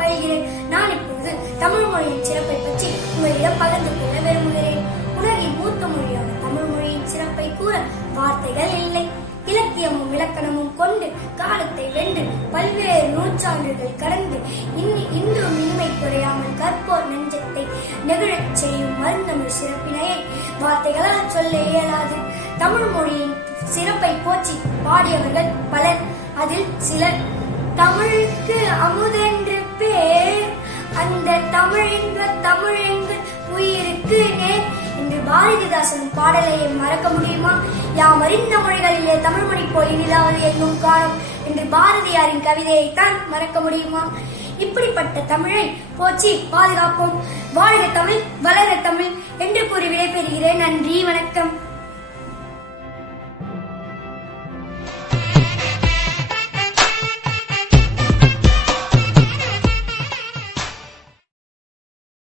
பயில்கிறேன். நான் இப்பொழுது தமிழ் மொழியின் சிறப்பை பற்றி உங்களிடம் பகிர்ந்து கொள்ள விரும்புகிறேன். உலகின் மூத்த மொழியான தமிழ் மொழியின் சிறப்பை கூற வார்த்தைகள் இல்லை. இலக்கியமும் இலக்கணமும் கொண்டு காலத்தை வென்று பல்வேறு நூற்றாண்டுகள் கடந்து இன்றும் இன்மை குறையாமல் கற்போர் நெஞ்சத்தை நெகிழச் செய்யும் மருந்தமிழ் சிறப்பினையை வார்த்தைகளால் சொல்ல இயலாது. தமிழ் மொழியின் சிறப்பை போற்றி பாடியவர்கள் பலர். அதில் சிலர் தமிழுக்கு அமுதென்று பேர், அந்த தமிழெங்க உயிருக்கு நேர் என்று பாரதிதாசன் பாடலையை மறக்க முடியுமா? யாம் அறிந்த மொழிகளிலே தமிழ் மொழி போல் இனிதாவது எங்கும் காணும் என்று பாரதியாரின் கவிதையைத்தான் மறக்க முடியுமா? இப்படிப்பட்ட தமிழை போற்றி பாதுகாப்போம். வாழ்க தமிழ், வளர தமிழ் என்று கூறி விடைபெறுகிறேன். நன்றி, வணக்கம்.